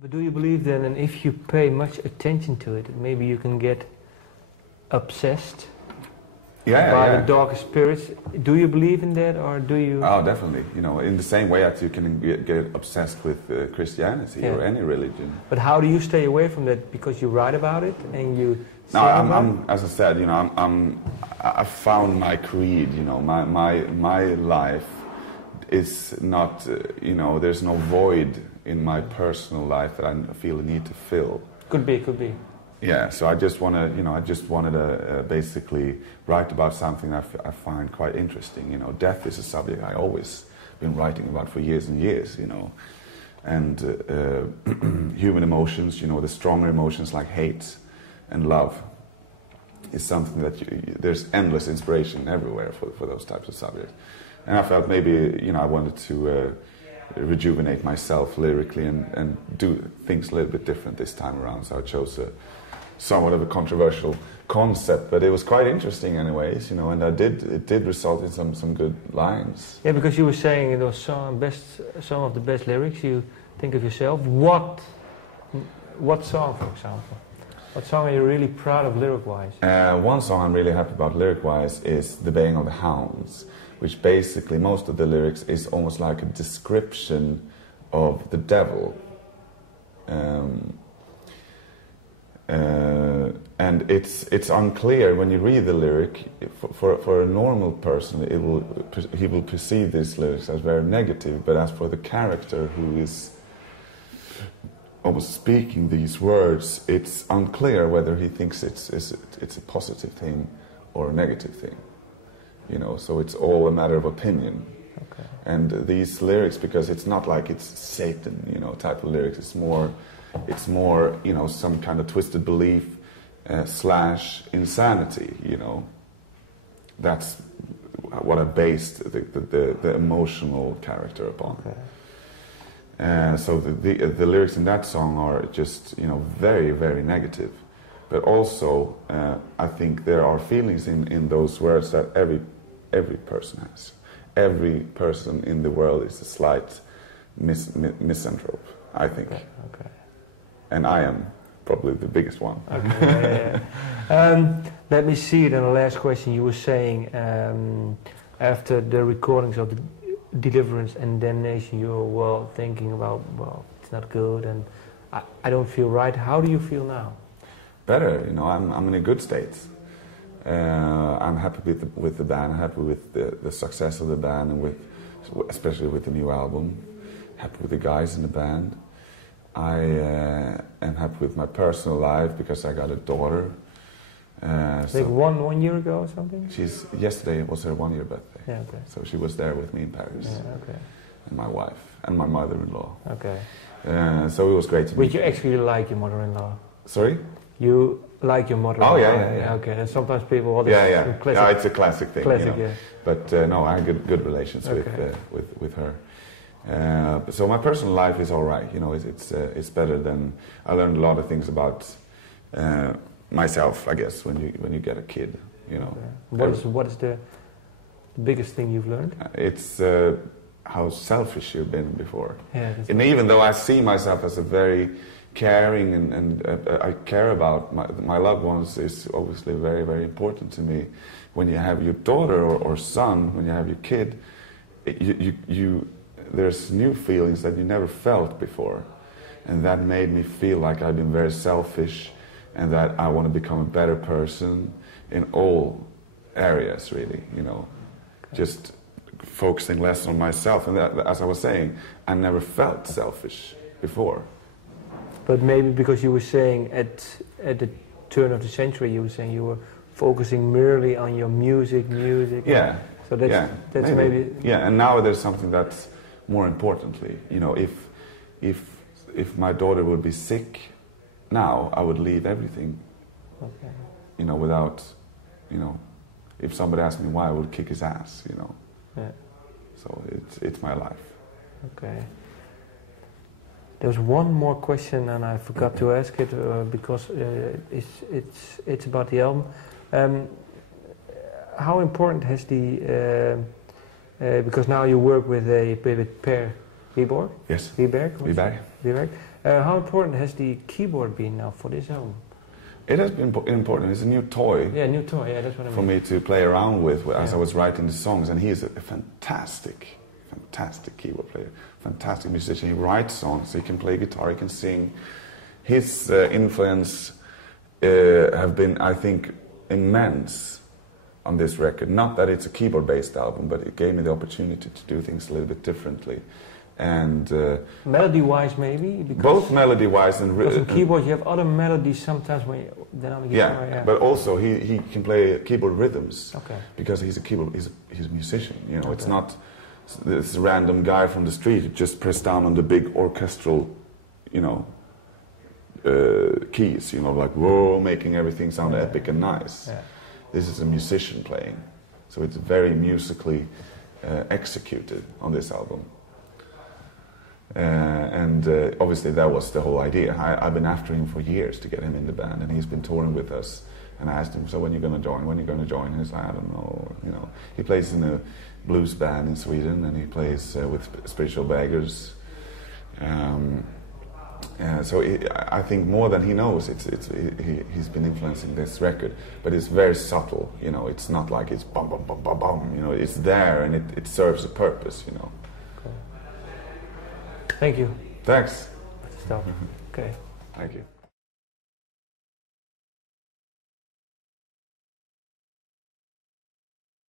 But do you believe then, and if you pay much attention to it, maybe you can get obsessed by the darker spirits? Do you believe in that, or do you? Oh, definitely. You know, in the same way that you can get obsessed with Christianity or any religion. But how do you stay away from that? Because you write about it and you. No, I'm as I said, you know, I found my creed. You know, my life is not. You know, there's no void in my personal life that I feel a need to fill. Could be. Yeah, so I just want to, you know, to basically write about something I find quite interesting. You know, death is a subject I always been writing about for years and years. You know, and human emotions. You know, the stronger emotions like hate and love is something that there's endless inspiration everywhere for those types of subjects. And I felt maybe, you know, I wanted to rejuvenate myself lyrically and do things a little bit different this time around. So I chose somewhat of a controversial concept, but it was quite interesting anyways, you know, and it did result in some good lines. Yeah, because you were saying it was some of the best lyrics you think of yourself. What song, for example? What song are you really proud of lyric-wise? One song I'm really happy about lyric-wise is The Baying of the Hounds, which basically, most of the lyrics is almost like a description of the devil. And it's unclear when you read the lyric. For a normal person, he will perceive these lyrics as very negative, but as for the character who is almost speaking these words, it's unclear whether he thinks it's a positive thing or a negative thing. You know, so it's all a matter of opinion. Okay. And these lyrics, because it's not like it's Satan, you know, type of lyrics. It's more, you know, some kind of twisted belief / insanity. You know, that's what I based the emotional character upon. Okay. So the lyrics in that song are just, you know, very, very negative. But also, I think there are feelings in those words that every person has. Every person in the world is a slight misanthrope, I think. Okay. And I am probably the biggest one. Okay. Let me see. Then the last question, you were saying after the recordings of the Deliverance and Damnation, you were thinking about, well, it's not good, and I don't feel right. How do you feel now? Better, you know. I'm in a good state. I'm happy with the band. I'm happy with the success of the band, and especially with the new album. Happy with the guys in the band. I am happy with my personal life because I got a daughter. Like one year ago or something? Yesterday was her 1 year birthday. Yeah, okay. So she was there with me in Paris. Yeah, okay. And my wife and my mother-in-law. Okay. So it was great to meet. But you actually like your mother-in-law? Sorry? You like your mother-in-law? Oh yeah. Okay, and sometimes people... Yeah, it's a classic thing. Classic, you know? yeah. But no, I have good relations with her. So my personal life is all right. You know, it's better than... I learned a lot of things about myself, I guess, when you get a kid. You know. Okay. What is the biggest thing you've learned? It's how selfish you've been before. Yeah, and even though I see myself as a very caring and I care about my loved ones, is obviously very, very important to me. When you have your daughter or son, when you have your kid, there's new feelings that you never felt before, and that made me feel like I've been very selfish, and that I want to become a better person in all areas, really. You know, just focusing less on myself. And that, as I was saying, I never felt selfish before. But maybe because you were saying at the turn of the century, you were saying you were focusing merely on your music. Yeah. So that's maybe. Yeah, and now there's something that's more importantly, you know, if my daughter would be sick now, I would leave everything. Okay. You know, without, you know, if somebody asked me why, I would kick his ass. You know. Yeah. So it's my life. Okay. There's one more question, and I forgot to ask it because it's about the album. How important has the because now you work with Per Viborg? Yes. Viberg? Viberg. Viberg. How important has the keyboard been now for this album? It has been important. It's a new toy. Yeah, new toy. Yeah, that's what I mean. For me to play around with as I was writing the songs, and he is a fantastic keyboard player, fantastic musician. He writes songs, he can play guitar, he can sing. His influence have been, I think, immense on this record. Not that it's a keyboard-based album, but it gave me the opportunity to do things a little bit differently. And melody-wise, maybe? Both melody-wise and because on keyboard you have other melodies sometimes than on the guitar. Yeah, but also he can play keyboard rhythms. Okay. Because he's a musician. You know, it's not this random guy from the street who just pressed down on the big orchestral, you know, keys. You know, like whoa, making everything sound epic and nice. Yeah. This is a musician playing, so it's very musically executed on this album. And obviously that was the whole idea. I've been after him for years to get him in the band, and he's been touring with us. And I asked him, so when are you going to join? When are you going to join? And he's like, I don't know. You know, he plays in a blues band in Sweden, and he plays with Spiritual Beggars. So I think more than he knows, he's been influencing this record, but it's very subtle. You know, it's not like it's bum bum bum bum bum. You know, it's there and it serves a purpose. You know. Thank you. Thanks. Stop. Okay. Thank you.